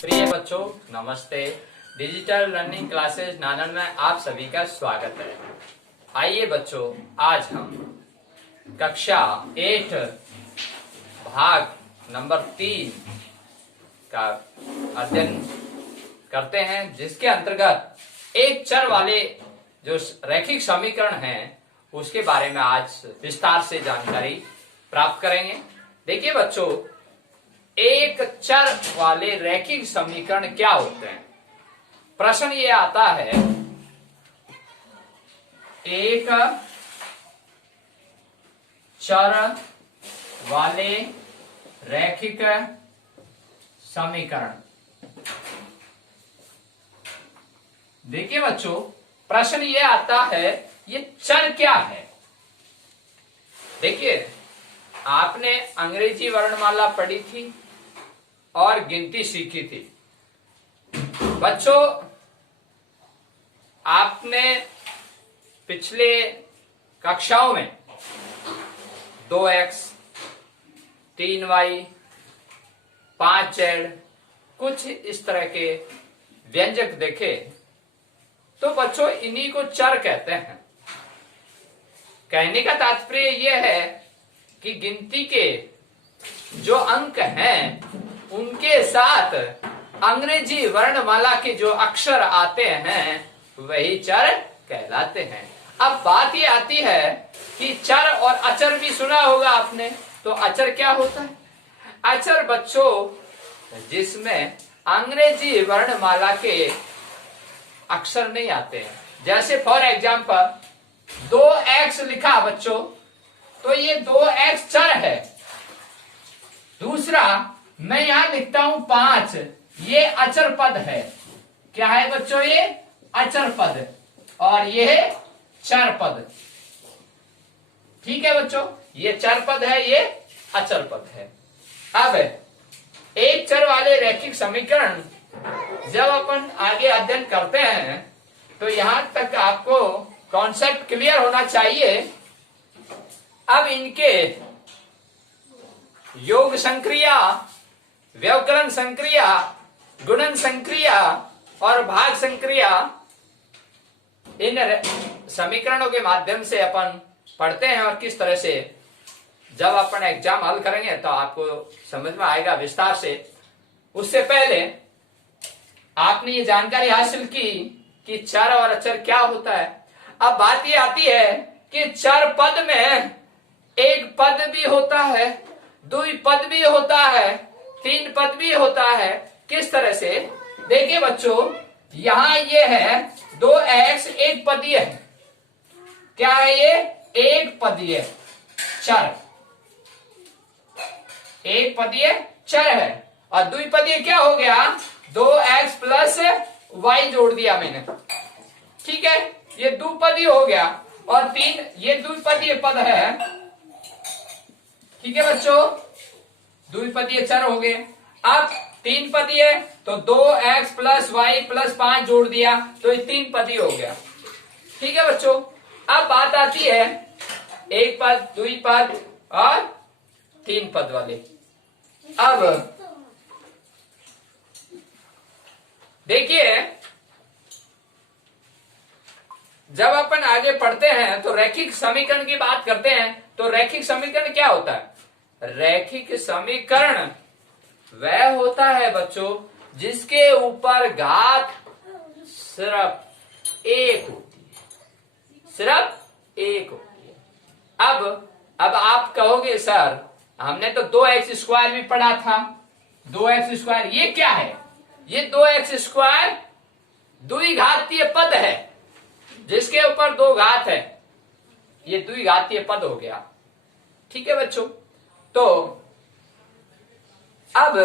प्रिय बच्चों नमस्ते। डिजिटल लर्निंग क्लासेस नानन में आप सभी का स्वागत है। आइए बच्चों, आज हम कक्षा 8 भाग नंबर 3 का अध्ययन करते हैं, जिसके अंतर्गत एक चर वाले जो रैखिक समीकरण हैं उसके बारे में आज विस्तार से जानकारी प्राप्त करेंगे। देखिए बच्चों, एक चर वाले रैखिक समीकरण क्या होते हैं। प्रश्न ये आता है, एक चर वाले रैखिक समीकरण। देखिए बच्चों, प्रश्न ये आता है, ये चर क्या है। देखिए, आपने अंग्रेजी वर्णमाला पढ़ी थी और गिनती सीखी थी। बच्चों, आपने पिछले कक्षाओं में 2x, 3y, 5z कुछ इस तरह के व्यंजक देखे, तो बच्चों इन्हीं को चर कहते हैं। कहने का तात्पर्य यह है कि गिनती के जो अंक हैं उनके साथ अंग्रेजी वर्णमाला के जो अक्षर आते हैं वही चर कहलाते हैं। अब बात ये आती है कि चर और अचर भी सुना होगा आपने, तो अचर क्या होता है। अचर बच्चों जिसमें अंग्रेजी वर्णमाला के अक्षर नहीं आते हैं। जैसे फॉर एग्जाम्पल 2x लिखा बच्चों, तो ये 2x चर है। दूसरा मैं यहां लिखता हूं 5, ये अचर पद है। क्या है बच्चों, ये अचर पद और ये चर पद। ठीक है बच्चों, ये चर पद है, ये अचर पद है। अब एक चर वाले रैखिक समीकरण जब अपन आगे अध्ययन करते हैं तो यहां तक आपको कॉन्सेप्ट क्लियर होना चाहिए। अब इनके योग संक्रिया, व्यवकलन संक्रिया, गुणन संक्रिया और भाग संक्रिया, इन समीकरणों के माध्यम से अपन पढ़ते हैं और किस तरह से जब अपन एग्जाम हल करेंगे तो आपको समझ में आएगा विस्तार से। उससे पहले आपने ये जानकारी हासिल की कि चर और अचर क्या होता है। अब बात ये आती है कि चर पद में एक पद भी होता है, दुई पद भी होता है, तीन पद भी होता है। किस तरह से, देखिए बच्चों, यहां ये है 2x एक पदीय है। क्या है ये, एक पदीय चर, एक पदीय चर है। और द्विपदीय क्या हो गया, 2x प्लस y जोड़ दिया मैंने। ठीक है, ये द्विपदीय हो गया। और 3 ये द्विपदीय पद है। ठीक है बच्चों, द्विपदीय चर हो गए। अब 3 पदीय, तो 2x प्लस वाई प्लस 5 जोड़ दिया, तो ये 3 पदीय हो गया। ठीक है बच्चों, अब बात आती है एक पद, द्विपद और 3 पद वाले। अब देखिए, जब अपन आगे पढ़ते हैं तो रैखिक समीकरण की बात करते हैं, तो रैखिक समीकरण क्या होता है। रैखिक समीकरण वह होता है बच्चों जिसके ऊपर घात सिर्फ एक होती है, सिर्फ एक होती है। अब आप कहोगे सर हमने तो 2x स्क्वायर भी पढ़ा था। 2x स्क्वायर ये क्या है, ये 2x स्क्वायर द्विघातीय पद है जिसके ऊपर 2 घात है, ये द्विघातीय पद हो गया। ठीक है बच्चों, तो अब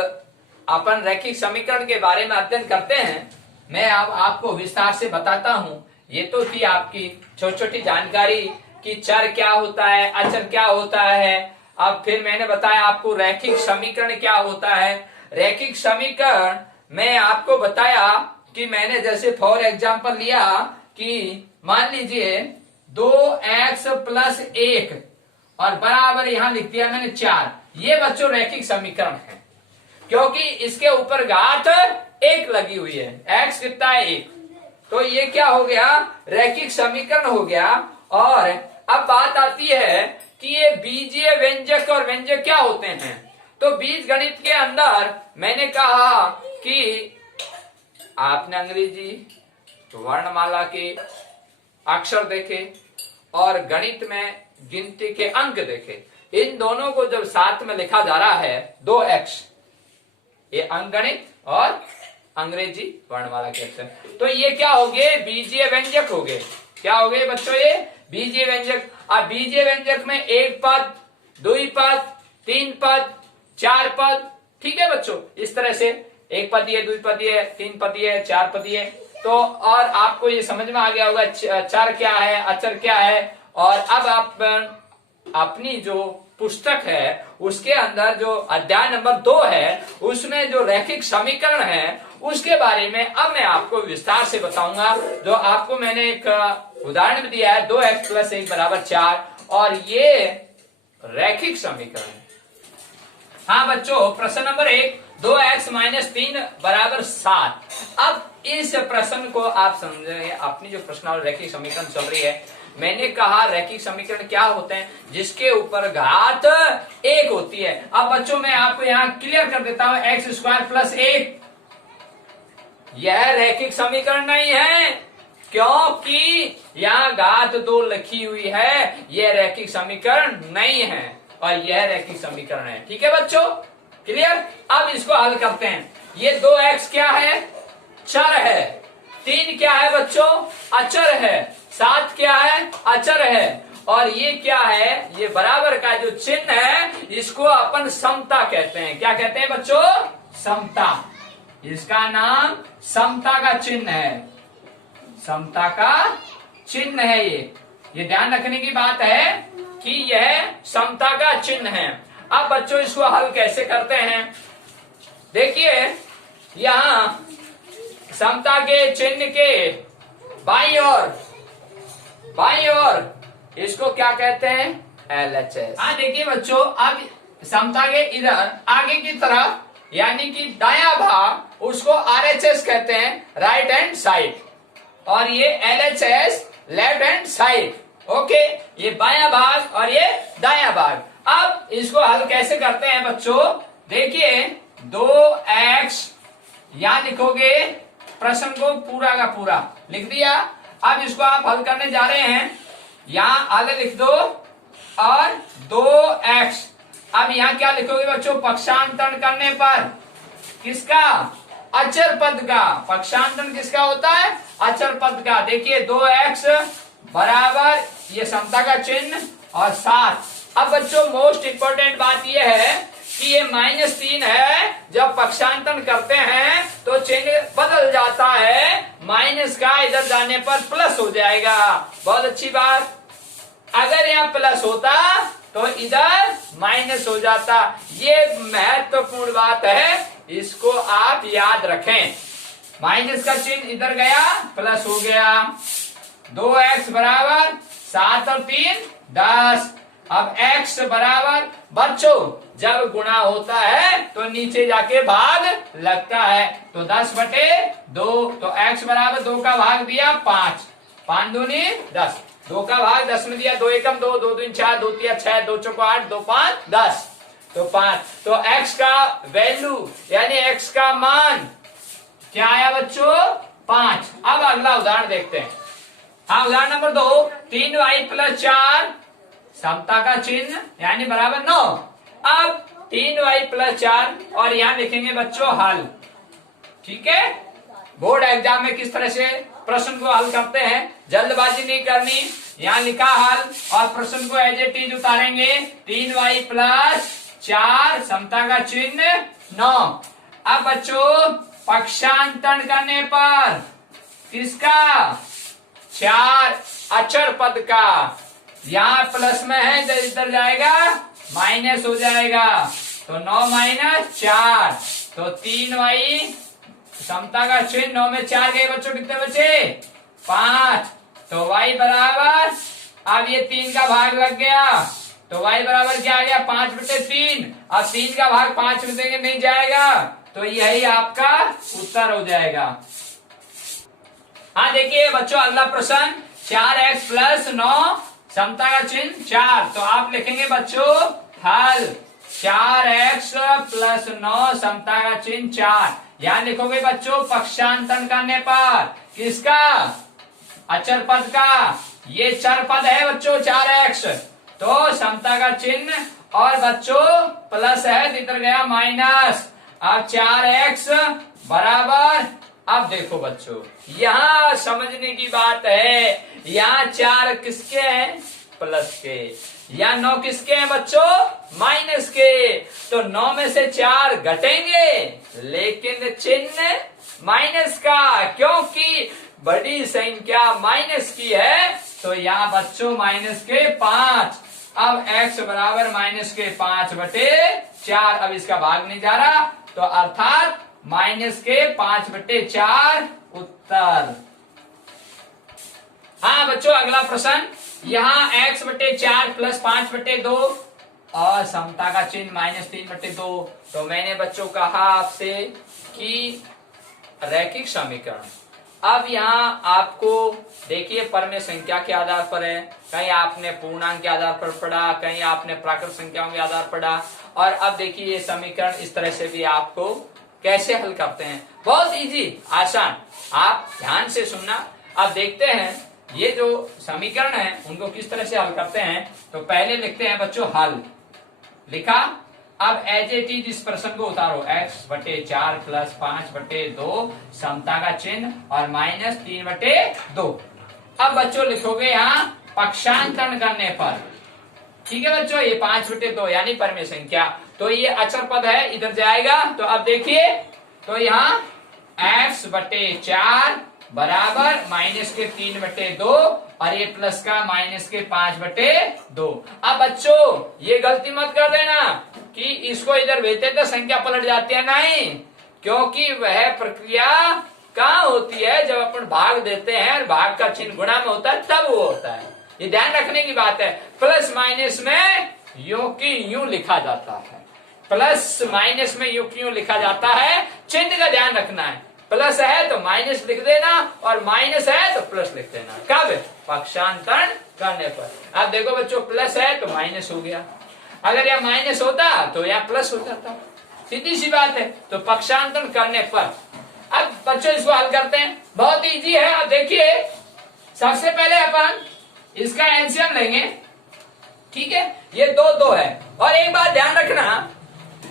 अपन रैखिक समीकरण के बारे में अध्ययन करते हैं। मैं अब आपको विस्तार से बताता हूं। ये तो थी आपकी छोटी छोटी जानकारी कि चर क्या होता है, अचर क्या होता है। अब फिर मैंने बताया आपको रैखिक समीकरण क्या होता है। रैखिक समीकरण मैं आपको बताया कि मैंने जैसे फॉर एग्जाम्पल लिया कि मान लीजिए 2x प्लस 1 और बराबर यहां लिख दिया मैंने 4। ये बच्चों रैखिक समीकरण है। क्योंकि इसके ऊपर घात 1 लगी हुई है, x कितना है 1। तो ये क्या हो गया, रैखिक समीकरण हो गया। और अब बात आती है कि ये बीजीय व्यंजक और व्यंजक क्या होते हैं। तो बीज गणित के अंदर मैंने कहा कि आपने अंग्रेजी वर्णमाला के अक्षर देखे और गणित में गिनती के अंक देखे, इन दोनों को जब साथ में लिखा जा रहा है 2x, ये अंकगणित और अंग्रेजी वर्णमाला के अक्षर, तो ये क्या हो गए, बीजीय व्यंजक हो गए। क्या हो गए बच्चों, ये बीजीय व्यंजक। अब बीजीय व्यंजक में 1 पद, 2 पद, 3 पद, 4 पद, ठीक है बच्चों, इस तरह से 1 पदीय, 2 पदीय, 3 पदीय, 4 पदीय। तो और आपको ये समझ में आ गया होगा चर क्या है, अचर क्या है। और अब आप अपनी जो पुस्तक है उसके अंदर जो अध्याय नंबर 2 है उसमें जो रैखिक समीकरण है उसके बारे में अब मैं आपको विस्तार से बताऊंगा। जो आपको मैंने एक उदाहरण दिया है 2x + 1 = 4, और ये रैखिक समीकरण है। हाँ बच्चों, प्रश्न नंबर 1, 2x - 3 = 7। अब इस प्रश्न को आप समझेंगे, अपनी जो प्रश्न और रैखिक समीकरण चल रही है, मैंने कहा रैखिक समीकरण क्या होते हैं, जिसके ऊपर घात 1 होती है। अब बच्चों मैं आपको यहाँ क्लियर कर देता हूं, x² + 1 यह रैखिक समीकरण नहीं है, क्योंकि यहाँ घात 2 लिखी हुई है, यह रैखिक समीकरण नहीं है और यह रैखिक समीकरण है। ठीक है बच्चों, क्लियर। अब इसको हल करते हैं। ये 2x क्या है, चर है। 3 क्या है बच्चों, अचर है। 7 क्या है, अचर है। और ये क्या है, ये बराबर का जो चिन्ह है इसको अपन समता कहते हैं। क्या कहते हैं बच्चों, समता। इसका नाम समता का चिन्ह है, समता का चिन्ह है। ये ध्यान रखने की बात है कि यह समता का चिन्ह है। अब बच्चों इसको हल कैसे करते हैं, देखिए यहां समता के चिन्ह के बाईं ओर इसको क्या कहते हैं, LHS। हाँ देखिए बच्चों, अब समता के इधर आगे की तरफ यानी कि दायां भाग उसको RHS कहते हैं, राइट हैंड साइड, और ये LHS left hand side. Okay, ये बायां भाग और ये दायां भाग। अब इसको हल कैसे करते हैं बच्चों, देखिए 2x यहां लिखोगे, प्रश्न को पूरा का पूरा लिख दिया। अब इसको आप हल करने जा रहे हैं, यहां आगे लिख दो और 2x। अब यहां क्या लिखोगे बच्चों, पक्षांतरण करने पर किसका, अचर पद का। पक्षांतरण किसका होता है, अचर पद का। देखिए 2x बराबर ये समता का चिन्ह और 7। अब बच्चों मोस्ट इंपोर्टेंट बात यह है कि ये -3 है, जब पक्षांतरण करते हैं तो चिन्ह बदल जाता है, माइनस का इधर जाने पर प्लस हो जाएगा। बहुत अच्छी बात। अगर यहाँ प्लस होता तो इधर माइनस हो जाता। ये महत्वपूर्ण बात है, इसको आप याद रखें। माइनस का चिन्ह इधर गया, प्लस हो गया। 2x बराबर 7 और 3 10। अब x बराबर, बच्चों जब गुणा होता है तो नीचे जाके भाग लगता है, तो 10/2। तो x बराबर 2 का भाग दिया 5, 5 दूनी 10, 2 का भाग 10 में दिया, 2 एकम 2, 2 दूनी 4, 2 तिया 6, 2 चौको 8, 2 5 10, तो 5। तो x का वैल्यू यानी x का मान क्या आया बच्चों, 5। अब अगला उदाहरण देखते हैं। हाँ, उदाहरण नंबर 2, 3y + 4 समता का चिन्ह यानी बराबर 9। अब 3y + 4 और यहां लिखेंगे बच्चों हल। ठीक है, बोर्ड एग्जाम में किस तरह से प्रश्न को हल करते हैं, जल्दबाजी नहीं करनी। यहाँ लिखा हल और प्रश्न को एज इट इज उतारेंगे। 3y + 4 समता का चिन्ह 9। अब बच्चों पक्षांतरण करने पर किसका, 4 अचर पद का। यहाँ प्लस में है, इधर जाएगा माइनस हो जाएगा, तो 9 - 4, तो 3y समता का चिन्ह 9 में 4 गए बच्चों, कितने बचे 5। तो y बराबर, अब ये 3 का भाग लग गया तो y बराबर क्या आ गया 5/3। अब 3 का भाग 5 में देंगे नहीं जाएगा, तो यही आपका उत्तर हो जाएगा। हाँ देखिए बच्चों अगला प्रश्न 4x प्लस 9 समता का चिन्ह 4। तो आप लिखेंगे बच्चों हल 4x प्लस 9 समता का चिन्ह 4। यहां लिखोगे बच्चों पक्षांतरण करने पर किसका, अचर पद का। ये चर पद है बच्चों 4x, तो समता का चिन्ह और बच्चों प्लस है तो इधर गया माइनस। अब 4x बराबर, अब देखो बच्चों यहां समझने की बात है, यहां 4 किसके हैं, प्लस के, या 9 किसके हैं बच्चों, माइनस के। तो 9 में से 4 घटेंगे लेकिन चिन्ह माइनस का, क्योंकि बड़ी संख्या माइनस की है। तो यहाँ बच्चों माइनस के 5। अब x बराबर माइनस के 5/4। अब इसका भाग नहीं जा रहा, तो अर्थात माइनस के 5/4 उत्तर। हाँ बच्चों अगला प्रश्न, यहाँ x/4 प्लस 5/2 और समता का चिन्ह -3/2। तो मैंने बच्चों कहा आपसे कि रैखिक समीकरण। अब यहाँ आपको देखिए परमेय संख्या के आधार पर है, कहीं आपने पूर्णांक के आधार पर पढ़ा, कहीं आपने प्राकृत संख्याओं के आधार पर पढ़ा। और अब देखिए ये समीकरण इस तरह से भी आपको कैसे हल करते हैं, बहुत इजी आसान, आप ध्यान से सुनना। अब देखते हैं ये जो समीकरण है उनको किस तरह से हल करते हैं। तो पहले लिखते हैं बच्चों हल, लिखा। अब एज इट इज इस प्रश्न को उतारो, x/4 प्लस 5/2 समता का चिन्ह और -3/2। अब बच्चों लिखोगे यहाँ पक्षांतरण करने पर, ठीक है बच्चों, ये 5/2 यानी परमेय संख्या, तो ये अचर पद है इधर जाएगा। तो अब देखिए, तो यहाँ x/4 बराबर -3/2 और ये प्लस का -5/2। अब बच्चों ये गलती मत कर देना कि इसको इधर भेजते तो संख्या पलट जाती है, नहीं, क्योंकि वह प्रक्रिया कहाँ होती है जब अपन भाग देते हैं और भाग का चिन्ह गुणा में होता है तब वो होता है। ये ध्यान रखने की बात है। प्लस माइनस में यूं की यूं लिखा जाता है, प्लस माइनस में यूं की यूं लिखा जाता है, चिन्ह का ध्यान रखना है। प्लस है तो माइनस लिख देना और माइनस है तो प्लस लिख देना। कब? पक्षांतरण करने पर। अब देखो बच्चों प्लस है तो माइनस हो गया, अगर यह माइनस होता तो यह प्लस हो जाता, सीधी सी बात है। तो पक्षांतरण करने पर अब बच्चों इसको हल करते हैं, बहुत इजी है। अब देखिए सबसे पहले अपन इसका एलसीएम लेंगे, ठीक है, ये 2 है। और एक बात ध्यान रखना,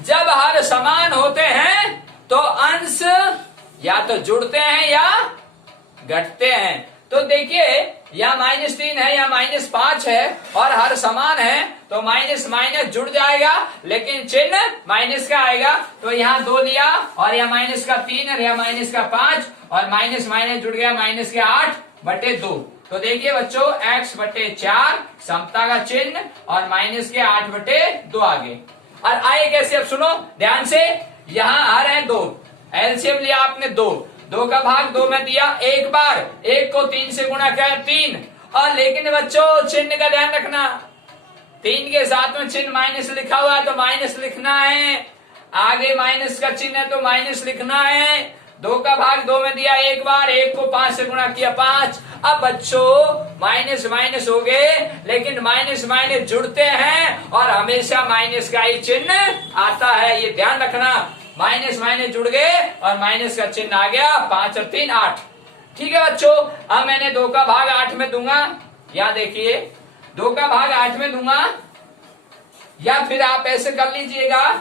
जब हर समान होते हैं तो अंश या तो जुड़ते हैं या घटते हैं। तो देखिए या -3 है या -5 है और हर समान है तो माइनस माइनस जुड़ जाएगा लेकिन चिन्ह माइनस का आएगा। तो यहाँ 2 लिया और यह माइनस का 3 और यह माइनस का 5 और माइनस माइनस जुड़ गया माइनस के 8/2। तो देखिए बच्चों x/4 समता का चिन्ह और माइनस के 8/2 आगे। और आए कैसे, अब सुनो ध्यान से, यहाँ हर है 2, एलसीएम लिया आपने 2 का भाग 2 में दिया एक बार, 1 को 3 से गुणा किया 3। और लेकिन बच्चों चिन्ह का ध्यान रखना, 3 के साथ में चिन्ह माइनस लिखा हुआ है तो माइनस लिखना है, आगे माइनस का चिन्ह है तो माइनस लिखना है। 2 का भाग 2 में दिया एक बार, 1 को 5 से गुणा किया 5। अब बच्चों माइनस माइनस हो गए लेकिन माइनस माइनस जुड़ते हैं और हमेशा माइनस का ही चिन्ह आता है, ये ध्यान रखना। माइनस माइनस जुड़ गए और माइनस का चिन्ह आ गया, 5 और 3 8। ठीक है बच्चों, अब मैंने 2 का भाग 8 में दूंगा, यहां देखिए 2 का भाग 8 में दूंगा, या फिर आप ऐसे कर लीजिएगा,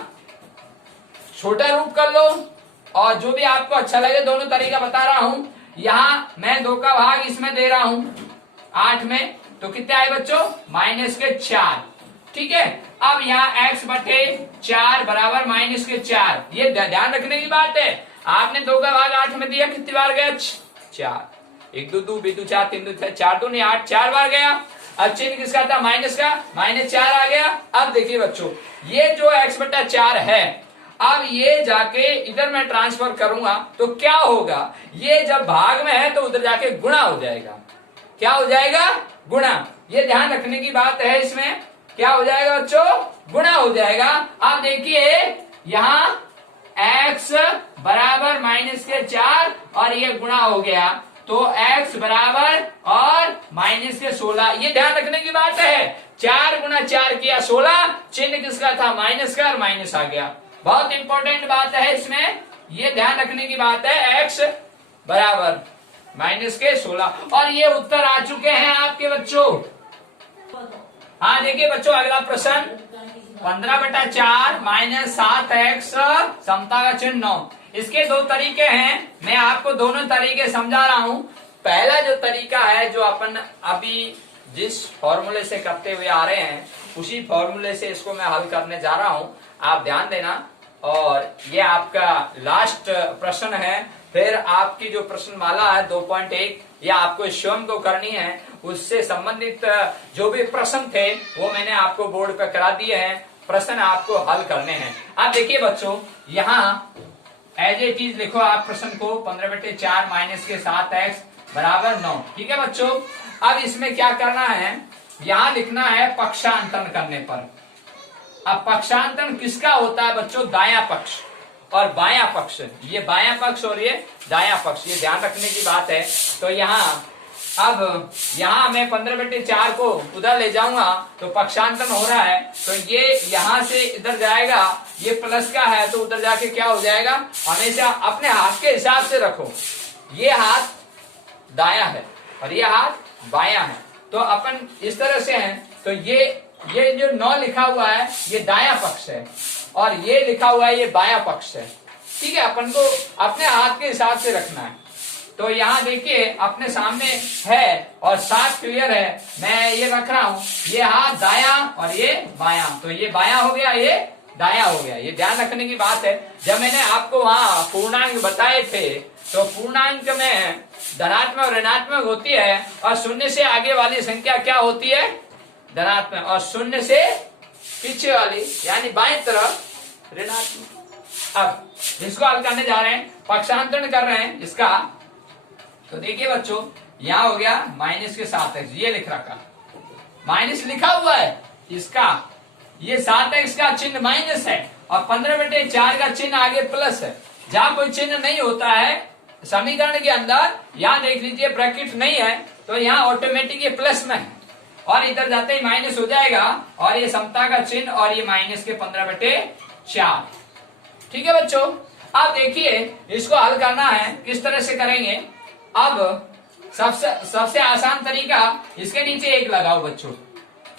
छोटा रूप कर लो और जो भी आपको अच्छा लगे, दोनों तरीका बता रहा हूं। यहां मैं 2 का भाग इसमें दे रहा हूं 8 में, तो कितने आए बच्चों, माइनस के 4। ठीक है, अब यहाँ x/4 बराबर माइनस के 4, ये ध्यान रखने की बात है। आपने 2 का भाग 8 में दिया, कितनी बार गया, 4, 1 2 2 2 4 3 2 4 2 नहीं 8, 4 बार गया। अब चिन्ह किसका था, माइनस का, -4 आ गया। अब देखिए बच्चों ये जो x/4 है, अब ये जाके इधर मैं ट्रांसफर करूंगा तो क्या होगा, ये जब भाग में है तो उधर जाके गुणा हो जाएगा। क्या हो जाएगा, गुणा। ये ध्यान रखने की बात है इसमें। क्या हो जाएगा बच्चों, गुणा हो जाएगा। अब देखिए यहाँ x बराबर माइनस के 4 और ये गुणा हो गया, तो x बराबर और माइनस के 16। ये ध्यान रखने की बात है, 4 गुणा 4 किया 16, चिन्ह किसका था, माइनस का, और माइनस आ गया। बहुत इंपॉर्टेंट बात है इसमें, ये ध्यान रखने की बात है, x बराबर माइनस के 16। और ये उत्तर आ चुके हैं आपके बच्चों। हाँ देखिए बच्चों, अगला प्रश्न 15/4 माइनस 7x समता का चिन्ह 9। इसके दो तरीके हैं, मैं आपको दोनों तरीके समझा रहा हूं। पहला जो तरीका है, जो अपन अभी जिस फॉर्मूले से करते हुए आ रहे हैं, उसी फॉर्मूले से इसको मैं हल करने जा रहा हूं, आप ध्यान देना। और ये आपका लास्ट प्रश्न है, फिर आपकी जो प्रश्न माला है 2.1, ये आपको स्वयं को करनी है। उससे संबंधित जो भी प्रश्न थे वो मैंने आपको बोर्ड पर करा दिए हैं, प्रश्न आपको हल करने हैं। अब देखिए बच्चों, यहाँ एज ए चीज लिखो आप प्रश्न को, 15/4 माइनस के 7x बराबर 9। ठीक है बच्चों, अब इसमें क्या करना है, यहाँ लिखना है पक्षांतरण करने पर। अब पक्षांतरण किसका होता है बच्चों, दायां पक्ष और बायां पक्ष, ये बायां पक्ष और ये दायां पक्ष, ये ध्यान रखने की बात है। तो यहाँ अब यहाँ मैं 15/4 को उधर ले जाऊंगा तो पक्षांतरण हो रहा है, तो ये यहाँ से इधर जाएगा, ये प्लस का है तो उधर जाके क्या हो जाएगा। हमेशा अपने हाथ के हिसाब से रखो, ये हाथ दायां है और ये हाथ बायां है, तो अपन इस तरह से हैं। तो ये जो 9 लिखा हुआ है ये दायां पक्ष है और ये लिखा हुआ है ये बायां पक्ष है। ठीक है, अपन को अपने हाथ के हिसाब से रखना है। तो यहाँ देखिए अपने सामने है और 7 क्लियर है, मैं ये रख रहा हूं, ये हाथ दायां और ये बायां, तो ये बायां हो गया, ये दायां हो गया। ये ध्यान रखने की बात है। जब मैंने आपको वहां पूर्णांक बताए थे, तो पूर्णांक में धनात्मक और ऋणात्मक होती है, और शून्य से आगे वाली संख्या क्या होती है, धनात्मक, और शून्य से पीछे वाली यानी बाएं तरफ ऋणात्मक। अब जिसको हल करने जा रहे हैं, पक्षांतरण कर रहे हैं इसका, तो देखिए बच्चों यहाँ हो गया माइनस के 7x, ये लिख रखा, माइनस लिखा हुआ है इसका, ये 7x का चिन्ह माइनस है और 15/4 का चिन्ह आगे प्लस है। जहां कोई चिन्ह नहीं होता है समीकरण के अंदर, यहाँ देख लीजिए ब्रैकेट नहीं है, तो यहाँ ऑटोमेटिक ये प्लस में है और इधर जाते ही माइनस हो जाएगा, और ये समता का चिन्ह और ये माइनस के 15/4। ठीक है बच्चों, अब देखिए इसको हल करना है, किस तरह से करेंगे। अब सबसे आसान तरीका, इसके नीचे 1 लगाओ बच्चों।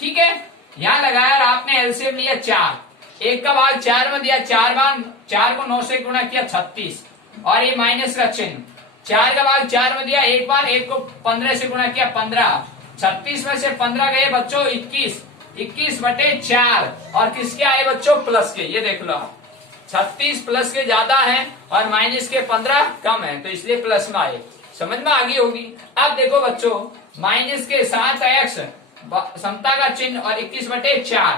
ठीक है, यहाँ लगाया और आपने एलसीएम लिया 4, 1 का भाग 4 में दिया, 4 को 9 से गुणा किया 36, और ये माइनस का चिन्ह, 4 का भाग 4 में दिया, 1 बार 1 को 15 से गुणा किया 15, 36 में से 15 गए बच्चों 21, 21/4, और किसके आए बच्चों, प्लस के। ये देख लो 36 प्लस के ज्यादा है और माइनस के 15 कम है, तो इसलिए प्लस में आए। समझ में आ गई होगी। अब देखो बच्चों, माइनस के 7x समता का चिन्ह और 21/4।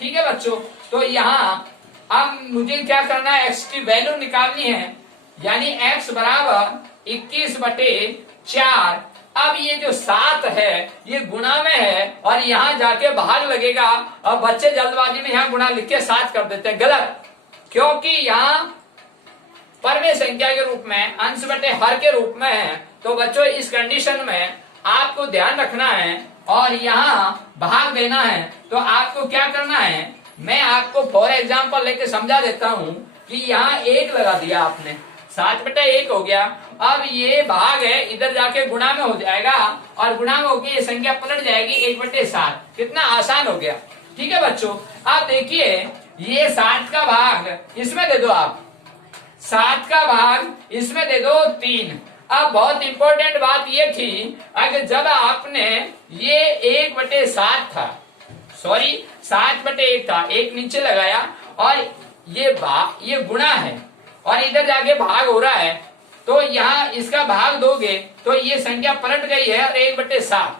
ठीक है बच्चों, तो यहाँ अब मुझे क्या करना है, x की वैल्यू निकालनी है, यानी x बराबर 21/4। अब ये जो 7 है ये गुणा में है और यहाँ जाके भाग लगेगा। अब बच्चे जल्दबाजी में यहाँ गुणा लिख के 7 कर देते हैं, गलत, क्योंकि यहाँ परमे संख्या के रूप में, अंश बटे हर के रूप में है। तो बच्चों इस कंडीशन में आपको ध्यान रखना है और यहाँ भाग देना है। तो आपको क्या करना है, मैं आपको फॉर एग्जाम्पल लेके समझा देता हूँ कि यहाँ 1 लगा दिया आपने, 7/1 हो गया। अब ये भाग है, इधर जाके गुणा में हो जाएगा और गुणा में होकर ये संख्या पलट जाएगी 1/7। कितना आसान हो गया। ठीक है बच्चों, अब देखिए ये 7 का भाग इसमें दे दो, आप 7 का भाग इसमें दे दो 3। अब बहुत इंपॉर्टेंट बात ये थी, अगर जब आपने ये 1/7 था, सॉरी 7/1 था, 1 नीचे लगाया और ये गुणा है और इधर जाके भाग हो रहा है, तो यहाँ इसका भाग दोगे तो ये संख्या पलट गई है और 1/7।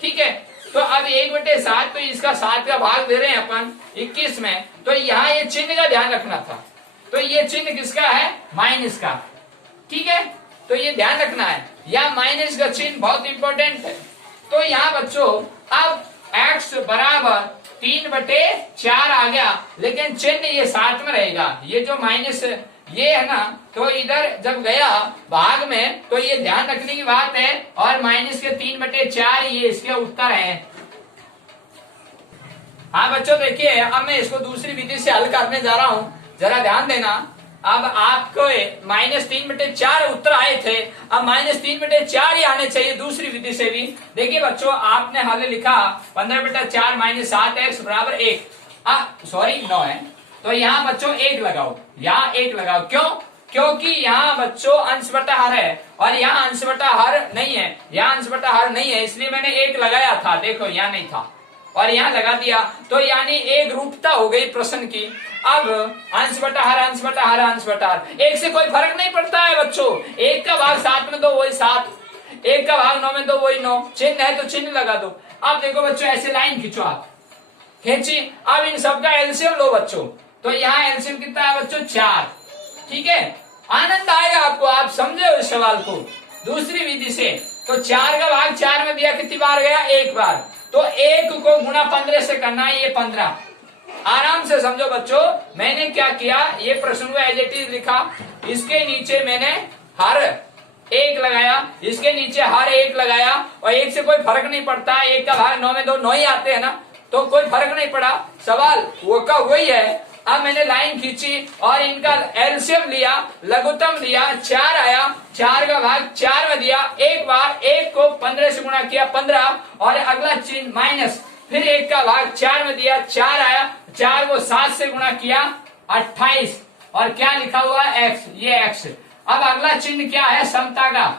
ठीक है, तो अब 1/7, तो इसका 7 का भाग दे रहे हैं अपन 21 में, तो यहाँ ये चिन्ह का ध्यान रखना था। तो ये चिन्ह किसका है, माइनस का। ठीक है, तो ये ध्यान रखना है, यहाँ माइनस का चिन्ह बहुत इंपॉर्टेंट है। तो यहाँ बच्चों अब x बराबर 3/4 आ गया, लेकिन चिन्ह ये साथ में रहेगा। ये जो माइनस ये है ना, तो इधर जब गया भाग में तो ये ध्यान रखने की बात है। और माइनस के 3/4 ये इसके उत्तर है। हाँ बच्चों देखिए, अब मैं इसको दूसरी विधि से हल करने जा रहा हूं, जरा ध्यान देना। अब आपको -3/4 उत्तर आए थे, अब -3/4 ही आने चाहिए दूसरी विधि से भी। देखिए बच्चों, आपने हल लिखा 15/4 - 7x बराबर 1, सॉरी 9 है, तो यहाँ बच्चों 1 लगाओ, यहाँ 1 लगाओ। क्यों? क्योंकि यहाँ बच्चों अंश बटा हर है और यहाँ अंश बटा हर नहीं है, यहाँ अंश बटा हर नहीं है, इसलिए मैंने 1 लगाया था। देखो यहाँ नहीं था और यहाँ लगा दिया, तो यानी एक रूपता हो गई प्रश्न की। अब अंश बटा हर, अंश बटा हर, अंश बटा हर, 1 से कोई फर्क नहीं पड़ता है बच्चों। 1 का भाग 7 में दो वही 7, 1 का भाग 9 में दो वही 9, चिन्ह है तो चिन्ह लगा दो। अब देखो बच्चों, ऐसे लाइन खींचो, आप खींची। अब इन सबका एलसीएम लो बच्चों, तो यहाँ एलसीएम कितना है बच्चों? 4। ठीक है, आनंद आएगा आपको, आप समझे इस सवाल को दूसरी विधि से। तो 4 का भाग 4 में दिया, कितनी बार गया? 1 बार। तो 1 को गुणा 15 से करना है, ये 15। आराम से समझो बच्चों, मैंने क्या किया, ये प्रश्न को एज इट इज लिखा, इसके नीचे मैंने हर 1 लगाया, इसके नीचे हर 1 लगाया, और 1 से कोई फर्क नहीं पड़ता। 1 का भाग 9 में दो 9 ही आते हैं ना, तो कोई फर्क नहीं पड़ा, सवाल वो का वही है। अब मैंने लाइन खींची और इनका एलसीएम लिया, लघुत्तम लिया, 4 आया, 4 का भाग 4 में दिया 1 बार, 1 को 15 से गुणा किया 15, और अगला चिन्ह माइनस, फिर 1 का भाग 4 में दिया, 4 आया, 4 को 7 से गुणा किया 28, और क्या लिखा हुआ है? x, ये x। अब अगला चिन्ह क्या है? समता का,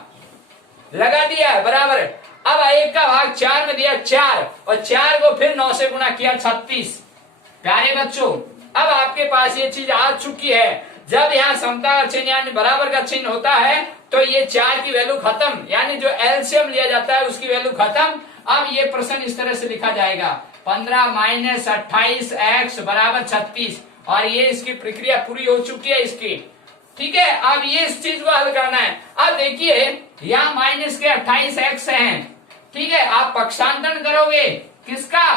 लगा दिया है बराबर। अब 1 का भाग 4 में दिया 4, और 4 को फिर 9 से गुणा किया 36। प्यारे बच्चों, अब आपके पास ये चीज आ चुकी है। जब यहाँ समता का चिन्ह यानी बराबर का चिन्ह होता है, तो ये 4 की वैल्यू खत्म, यानी जो एलसीएम लिया जाता है उसकी वैल्यू खत्म। अब ये प्रश्न इस तरह से लिखा जाएगा, 15 - 28x बराबर 36, और ये इसकी प्रक्रिया पूरी हो चुकी है इसकी। ठीक है, अब ये इस चीज को हल करना है। अब देखिए, यहाँ माइनस के 28x है, ठीक है, आप पक्षांतरण करोगे किसका?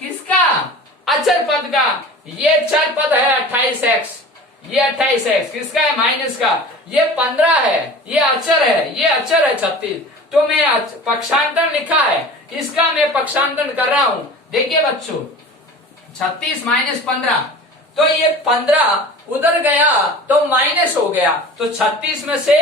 किसका? अचर पद का। ये चर पद है 28x, ये 28x किसका है? माइनस का। ये 15 है, ये अचर है, ये अचर है 36। तो मैं पक्षांतरण लिखा है, इसका मैं पक्षांतरण कर रहा हूं। देखिए बच्चों, 36 - 15, तो ये 15 उधर गया तो माइनस हो गया, तो 36 में से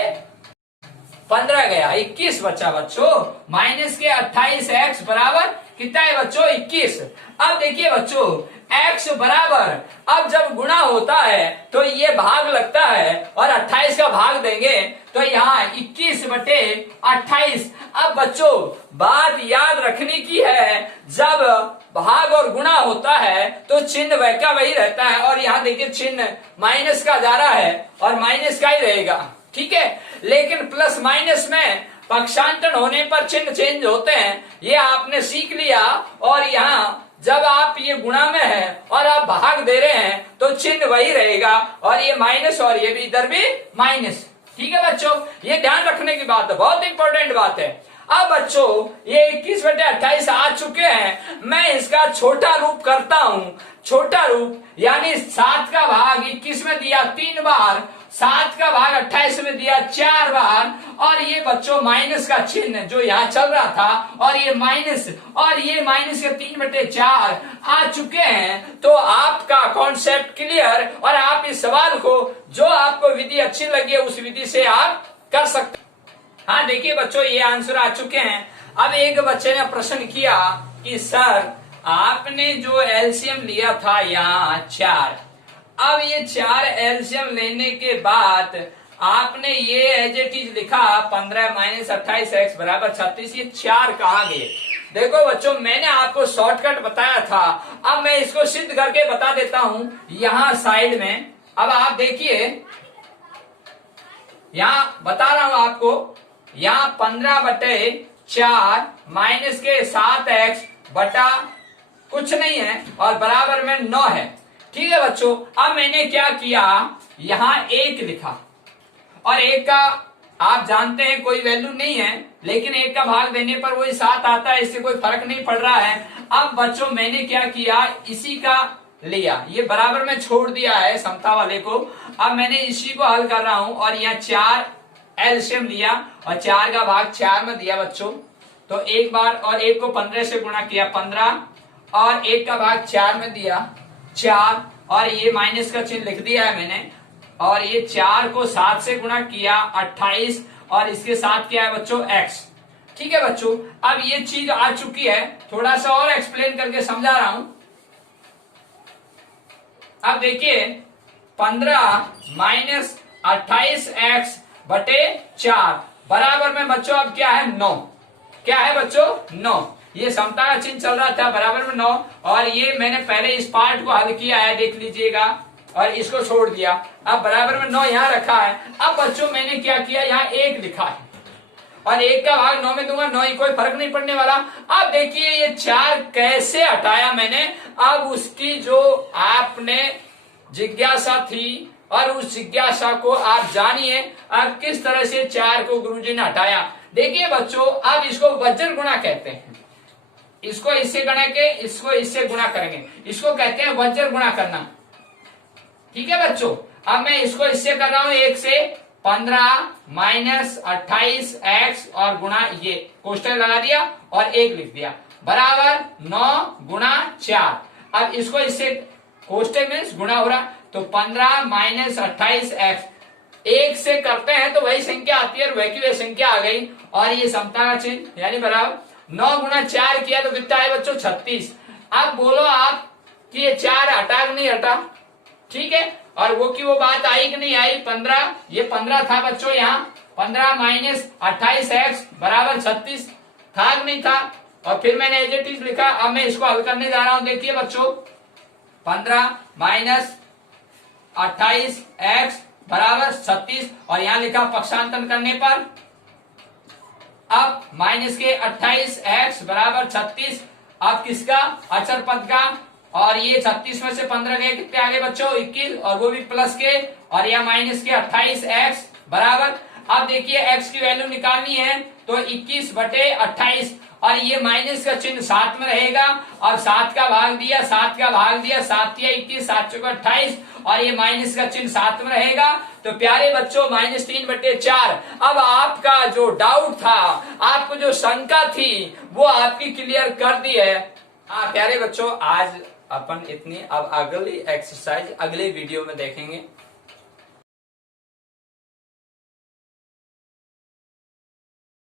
15 गया, 21 बचा बच्चों। माइनस के 28x बराबर कितना है बच्चों? 21। अब देखिए बच्चों, x बराबर, अब जब गुणा होता है तो ये भाग लगता है, और 28 का भाग देंगे तो यहाँ 21/28। अब बच्चों बात याद रखने की है, जब भाग और गुणा होता है तो चिन्ह वह का वही रहता है, और यहाँ देखिए चिन्ह माइनस का जा रहा है और माइनस का ही रहेगा। ठीक है, लेकिन प्लस माइनस में पक्षांतरण होने पर चिन्ह चेंज होते हैं, ये आपने सीख लिया। और यहाँ जब आप ये गुणा में है और आप भाग दे रहे हैं तो चिन्ह वही रहेगा, और ये माइनस और ये भी इधर भी माइनस। ठीक है बच्चों, ये ध्यान रखने की बात है, बहुत इंपॉर्टेंट बात है। अब बच्चों ये 21/28 आ चुके हैं, मैं इसका छोटा रूप करता हूं। छोटा रूप यानी 7 का भाग 21 में दिया 3 बार, 7 का भाग 28 में दिया 4 बार, और ये बच्चों माइनस का चिन्ह जो यहाँ चल रहा था, और ये माइनस के 3/4 आ चुके हैं। तो आपका कॉन्सेप्ट क्लियर, और आप इस सवाल को जो आपको विधि अच्छी लगी है उस विधि से आप कर सकते हैं। हाँ देखिए बच्चों, ये आंसर आ चुके हैं। अब एक बच्चे ने प्रश्न किया कि सर आपने जो एलसीएम लिया था यहाँ 4, अब ये 4 एलसीएम लेने के बाद आपने ये एज इट इज लिखा 15 - 28x बराबर 36, ये 4 कहाँ गए? देखो बच्चों, मैंने आपको शॉर्टकट बताया था, अब मैं इसको सिद्ध करके बता देता हूं यहाँ साइड में। अब आप देखिए, यहाँ बता रहा हूं आपको, यहाँ 15/4 माइनस के 7x बटा कुछ नहीं है, और बराबर में 9 है। ठीक है बच्चों, अब मैंने क्या किया, यहाँ 1 लिखा, और 1 का आप जानते हैं कोई वैल्यू नहीं है, लेकिन एक का भाग देने पर वही 7 आता है, इससे कोई फर्क नहीं पड़ रहा है। अब बच्चों मैंने क्या किया, इसी का लिया, ये बराबर में छोड़ दिया है समता वाले को। अब मैंने इसी को हल कर रहा हूं और यहाँ 4 एलसीएम लिया और 4 का भाग 4 में दिया बच्चों। तो एक बार और 1 को 15 से गुणा किया 15, और 1 का भाग 4 में दिया 4, और ये माइनस का चिन्ह लिख दिया है मैंने, और ये 4 को 7 से गुणा किया 28, और इसके साथ क्या है बच्चों x। ठीक है बच्चों, अब ये चीज आ चुकी है, थोड़ा सा और एक्सप्लेन करके समझा रहा हूं। अब देखिए 15 माइनस 28x बटे 4 बराबर में बच्चों अब क्या है 9। क्या है बच्चों 9। ये समता का चिन्ह चल रहा था, बराबर में 9, और ये मैंने पहले इस पार्ट को हल किया है, देख लीजिएगा, और इसको छोड़ दिया। अब बराबर में 9 यहाँ रखा है। अब बच्चों मैंने क्या किया, यहाँ 1 लिखा है और 1 का भाग 9 में दूंगा, 9 ही, कोई फर्क नहीं पड़ने वाला। अब देखिए ये 4 कैसे हटाया मैंने, अब उसकी जो आपने जिज्ञासा थी और उस जिज्ञासा को आप जानिए, अब किस तरह से 4 को गुरुजी ने हटाया। देखिए बच्चों, अब इसको वज्र गुणा कहते हैं, इसको इससे गुणा के इसको इससे गुणा करेंगे, इसको कहते हैं वज्र गुणा करना। ठीक है बच्चों, अब मैं इसको इससे कर रहा हूं, 1 से 15 माइनस 28x और गुणा, ये कोष्टक लगा दिया और 1 लिख दिया, बराबर 9 गुणा 4। अब इसको इससे, कोष्टक मीन्स गुणा हो रहा, तो 15 माइनस 28x 1 से करते हैं तो वही संख्या आती है, वही की वही संख्या आ गई, और ये समता का चिन्ह यानी बराबर 9 गुणा 4 किया तो कितना है बच्चों 36। अब बोलो आप कि ये 4 हटा कि नहीं हटा, ठीक है, और वो की वो बात आई कि नहीं आई, 15, ये 15 था बच्चों, यहाँ 15 माइनस 28x बराबर 36 था कि नहीं था, और फिर मैंने एज इट इज लिखा। अब मैं इसको हल करने जा रहा हूं, देखिए बच्चों 15 माइनस 28x बराबर 36, और यहां लिखा पक्षांतरण करने पर, अब माइनस के 28x बराबर 36, अब किसका, अचर पद का, और ये 36 में से 15 गए, कितने आगे बच्चों 21, और वो भी प्लस के, और यह माइनस के 28x बराबर, अब देखिए x की वैल्यू निकालनी है तो 21 बटे 28, और ये माइनस का चिन्ह साथ में रहेगा, और 7 का भाग दिया 7 का भाग दिया, 7 या 21 7 चौका 28, और ये माइनस का चिन्ह साथ में रहेगा। तो प्यारे बच्चों -3 बटे 4। अब आपका जो डाउट था, आपको जो शंका थी, वो आपकी क्लियर कर दी है। प्यारे बच्चों, आज अपन इतनी, अब अगली एक्सरसाइज अगले वीडियो में देखेंगे।